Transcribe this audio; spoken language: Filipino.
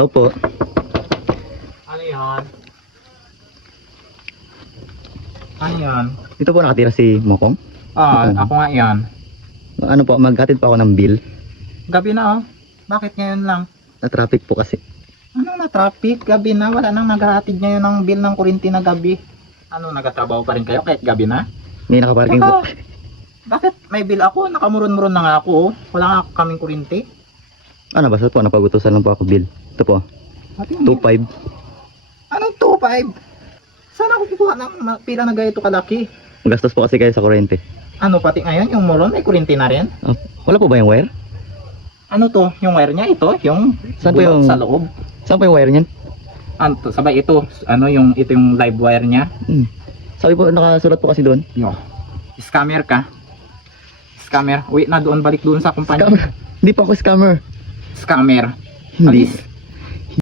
Opo. Ano yan? Ano yan? Dito po nakatira si Mokong. Ako nga yan. Ano po, maghatid pa ako ng bill. Gabi na oh. Bakit ngayon lang? Na-traffic po kasi. Anong na-traffic? Gabi na. Wala nang naghahatid ngayon ng bill ng kuryente na gabi. Ano, nagtatrabaho pa rin kayo kahit gabi na? May nakaparking po. Bakit may bill ako? Nakamuron-muron na nga ako oh. Wala nga kaming kuryente. Ano ba? Po, napagutusan lang po ako bill. Ito po. 2.5. Anong 2.5? Saan ako kukuha ng pila na ganito kalaki? Magastos po kasi kayo sa kuryente. Ano pati ngayon? Yung muron may kuryente na rin? Oh, wala po ba yung wire? Ano to? Yung wire niya? Ito? Yung Saan po bulok yung- sa loob? Saan po yung wire niyan? Ano to? Sabay ito. Ano yung ito yung live wire niya? Sabi po, nakasulat po kasi doon. Yo. Scammer ka? Scammer? Wait na doon. Balik doon sa kumpanya. Scammer. Hindi po ako scammer. Scammer. Hindi. Alis.